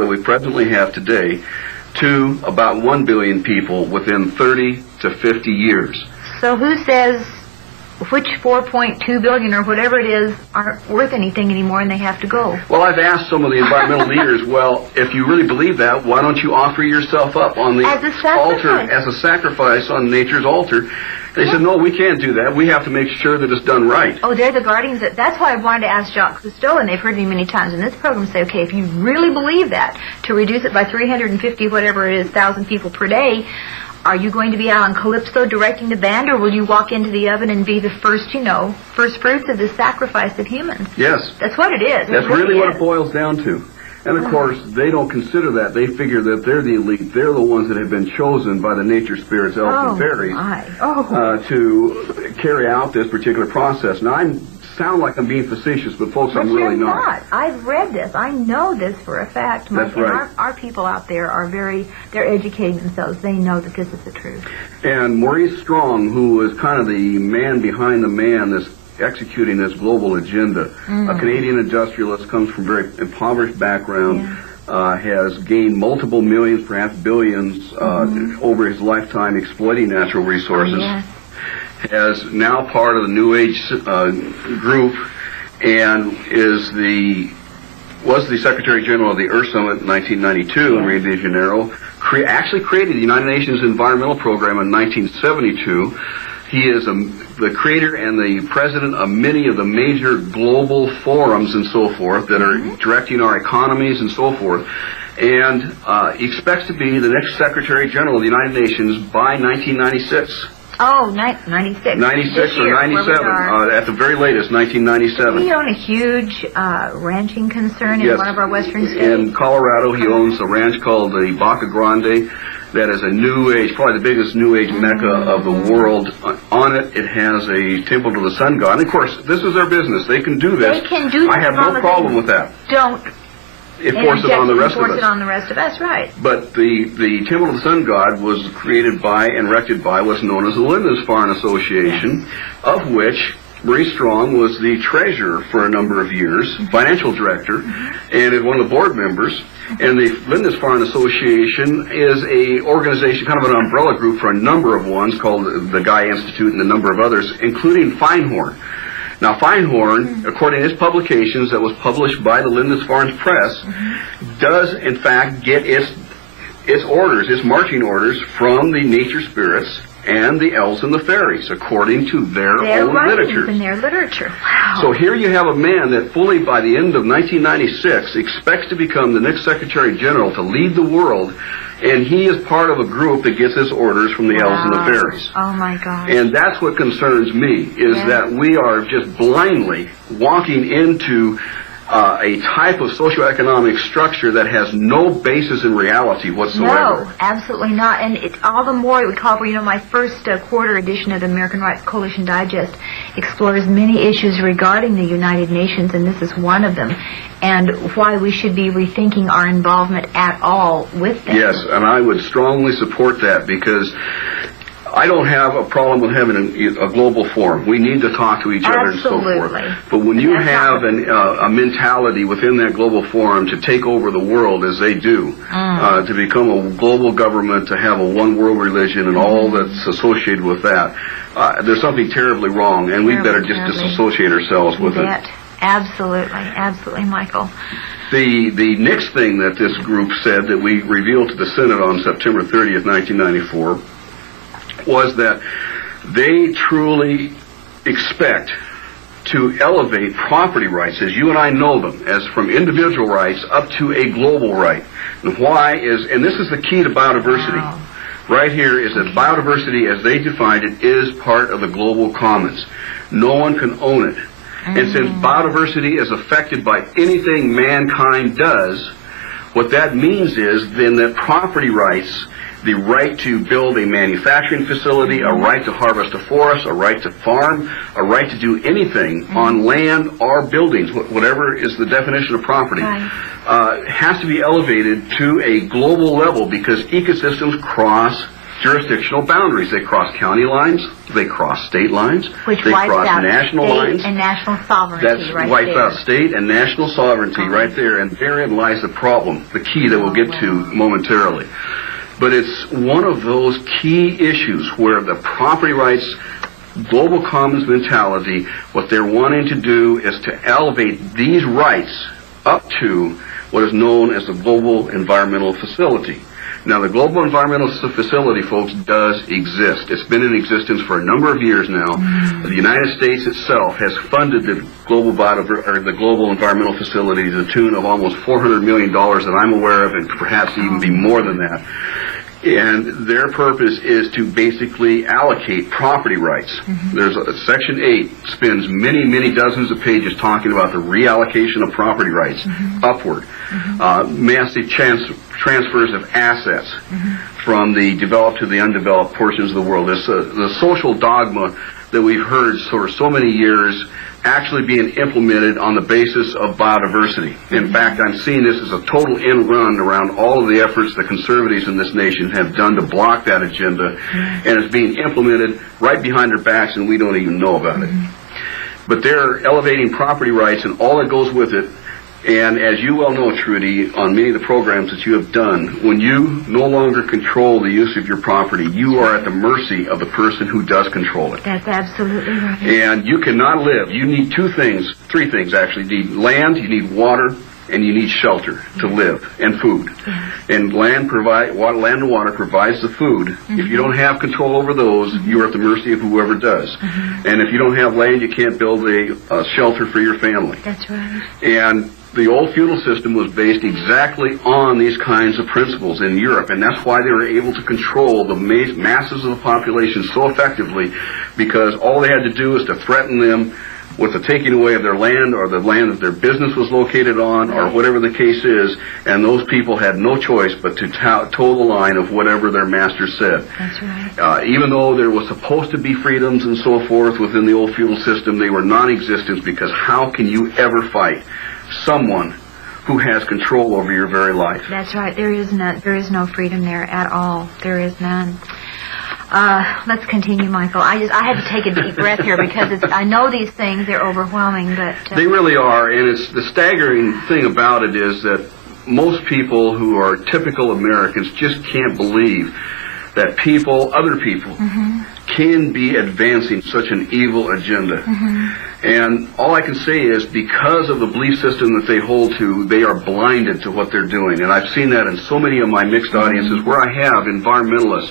that we presently have today to about 1 billion people within 30 to 50 years. So who says which 4.2 billion or whatever it is aren't worth anything anymore and they have to go? Well, I've asked some of the environmental leaders, well, if you really believe that, why don't you offer yourself up on the altar as a sacrifice on nature's altar? They said, no, we can't do that. We have to make sure that it's done right. Oh, they're the guardians. That's why I wanted to ask Jacques Cousteau, and they've heard me many times in this program say, okay, if you really believe that, to reduce it by 350, whatever it is, 1,000 people per day, are you going to be out on Calypso directing the band, or will you walk into the oven and be the first, first fruits of this sacrifice of humans? Yes. That's what it is. That's really what it boils down to. And, of course, they don't consider that. They figure that they're the elite. They're the ones that have been chosen by the nature spirits, elves and fairies, to carry out this particular process. Now, I sound like I'm being facetious, but, folks, I'm really not. I've read this. I know this for a fact. That's right. Our people out there are they're educating themselves. They know that this is the truth. And Maurice Strong, who is kind of the man behind the man that's executing this global agenda. A Canadian industrialist, comes from a very impoverished background, has gained multiple millions, perhaps billions, over his lifetime exploiting natural resources, is now part of the New Age group, and was the Secretary General of the Earth Summit in 1992 in Rio de Janeiro, actually created the United Nations Environmental Program in 1972. He is the creator and the president of many of the major global forums and so forth that are directing our economies and so forth. And he expects to be the next Secretary General of the United Nations by 1996. Oh, 96. 96 or 97, at the very latest, 1997. He owns a huge ranching concern in one of our western states. In Colorado, he owns a ranch called the Baca Grande. That is a New Age, probably the biggest New Age mecca of the world. On it, it has a temple to the sun god. And of course, this is their business. They can do this. They can do this. I have no problem with that. Don't force it on the rest of us. Force it on the rest of us, right. But the temple to the sun god was created by and erected by what's known as the Lindisfarne Association, of which Maurice Strong was the treasurer for a number of years, financial director, and is one of the board members. And the Lindisfarne Association is a organization, kind of an umbrella group for a number of ones called the Gaia Institute and a number of others, including Feinhorn. Now, Feinhorn, according to his publications that was published by the Lindisfarne Press, does in fact get its orders, its marching orders from the nature spirits and the elves and the fairies, according to their own literature. In their literature. Wow. So here you have a man that fully by the end of 1996 expects to become the next Secretary General to lead the world, and he is part of a group that gets his orders from the elves and the fairies. Oh my God. And that's what concerns me, is that we are just blindly walking into a type of socioeconomic structure that has no basis in reality whatsoever. No, absolutely not. And it's all the more we call for, my first quarter edition of the American Rights Coalition Digest explores many issues regarding the United Nations, and this is one of them, and why we should be rethinking our involvement at all with them. Yes, and I would strongly support that, because I don't have a problem with having a global forum. We need to talk to each other and so forth. But when you have a mentality within that global forum to take over the world as they do, to become a global government, to have a one world religion and all that's associated with that, there's something terribly wrong, and we better just disassociate ourselves with it. Absolutely, absolutely, Michael. The next thing that this group said that we revealed to the Senate on September 30th, 1994, was that they truly expect to elevate property rights, as you and I know them, as from individual rights up to a global right. And and this is the key to biodiversity. Wow. Right here is that biodiversity, as they defined it, is part of the global commons. No one can own it. And since biodiversity is affected by anything mankind does, what that means is then that property rights, the right to build a manufacturing facility, a right to harvest a forest, a right to farm, a right to do anything on land or buildings, whatever is the definition of property, has to be elevated to a global level, because ecosystems cross jurisdictional boundaries. They cross county lines, they cross state lines, which they wipes cross out national state lines. and national sovereignty. That's right wipes there. out state and national sovereignty right there, and therein lies the problem, the key that we'll get to momentarily. But it's one of those key issues where the property rights, global commons mentality, what they're wanting to do is to elevate these rights up to what is known as the global environmental facility. Now, the global environmental facility, folks, does exist. It's been in existence for a number of years now. The United States itself has funded the global environmental facility to the tune of almost $400 million that I'm aware of, and perhaps even be more than that. And their purpose is to basically allocate property rights. There's Section 8 spends many, many dozens of pages talking about the reallocation of property rights upward. Massive transfers of assets from the developed to the undeveloped portions of the world. This the social dogma that we've heard for so many years actually being implemented on the basis of biodiversity. In fact, I'm seeing this as a total end run around all of the efforts the conservatives in this nation have done to block that agenda, and it's being implemented right behind their backs, and we don't even know about it. But they're elevating property rights and all that goes with it. And as you well know, Trudy, on many of the programs that you have done, when you no longer control the use of your property, you are at the mercy of the person who does control it. That's absolutely right. And you cannot live. You need three things actually. You need land, you need water, and you need shelter to live, and food. And land and water provides the food. If you don't have control over those, you're at the mercy of whoever does. And if you don't have land, you can't build a shelter for your family. That's right. And the old feudal system was based exactly on these kinds of principles in Europe, and that's why they were able to control the masses of the population so effectively, because all they had to do was to threaten them with the taking away of their land, or the land that their business was located on, or whatever the case is, and those people had no choice but to toe the line of whatever their master said. That's right. Even though there was supposed to be freedoms and so forth within the old feudal system, they were non-existent, because how can you ever fight someone who has control over your very life? That's right. There is no freedom there at all. There is none. Let's continue, Michael. I had to take a deep breath here because I know these things, they're overwhelming, but they really are. And it's the staggering thing about it is that most people who are typical Americans just can't believe that other people can be advancing such an evil agenda. And all I can say is, because of the belief system that they hold to, they are blinded to what they're doing. And I've seen that in so many of my mixed audiences where I have environmentalists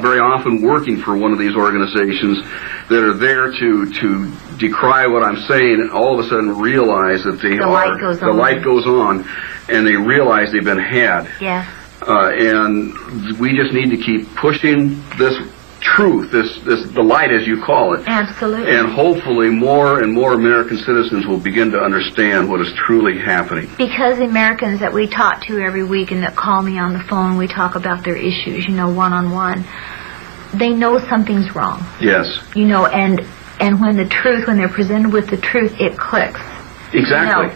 very often working for one of these organizations that are there to decry what I'm saying, and all of a sudden realize that the light goes on, and they realize they've been had. Yeah. And we just need to keep pushing this truth, the light, as you call it. Absolutely. And hopefully more and more American citizens will begin to understand what is truly happening. Because the Americans that we talk to every week and that call me on the phone, we talk about their issues, one-on-one, they know something's wrong. Yes. And when they're presented with the truth, it clicks. Exactly.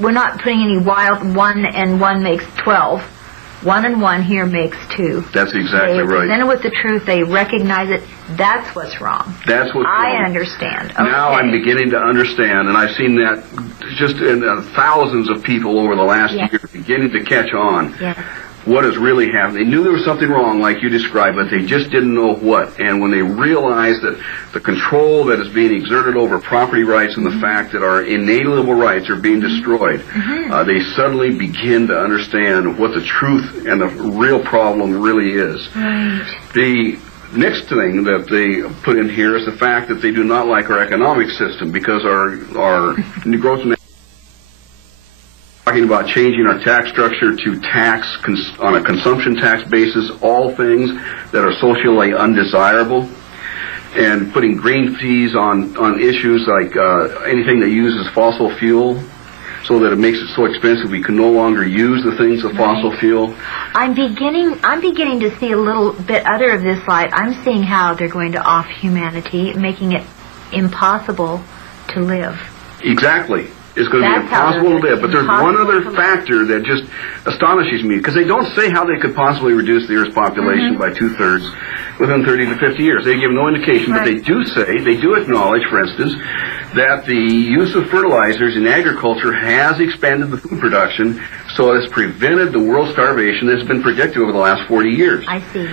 We're not putting any wild 1 and 1 makes 12. 1 and 1 here makes 2. That's exactly right. Presented with the truth, they recognize it. That's what's wrong. That's what's wrong. I understand. Okay. Now I'm beginning to understand, and I've seen that just in thousands of people over the last year beginning to catch on. Yes. What is really happening. They knew there was something wrong, like you described, but they just didn't know what. And when they realized that the control that is being exerted over property rights and the fact that our inalienable rights are being destroyed, they suddenly begin to understand what the truth and the real problem really is. Right. The next thing that they put in here is the fact that they do not like our economic system, because our gross talking about changing our tax structure to tax on a consumption tax basis all things that are socially undesirable, and putting green fees on issues like anything that uses fossil fuel, so that it makes it so expensive we can no longer use the things of fossil fuel. I'm beginning to see a little bit other of this light. I'm seeing how they're going to off humanity, making it impossible to live. Exactly. is going to be That's how impossible to they're- live. But there's one impossible other to live. factor that just astonishes me, because they don't say how they could possibly reduce the Earth's population by 2/3 within 30 to 50 years. They give no indication, but they Right. do say, they do acknowledge, for instance, that the use of fertilizers in agriculture has expanded the food production, so it has prevented the world starvation that's been predicted over the last 40 years. I see.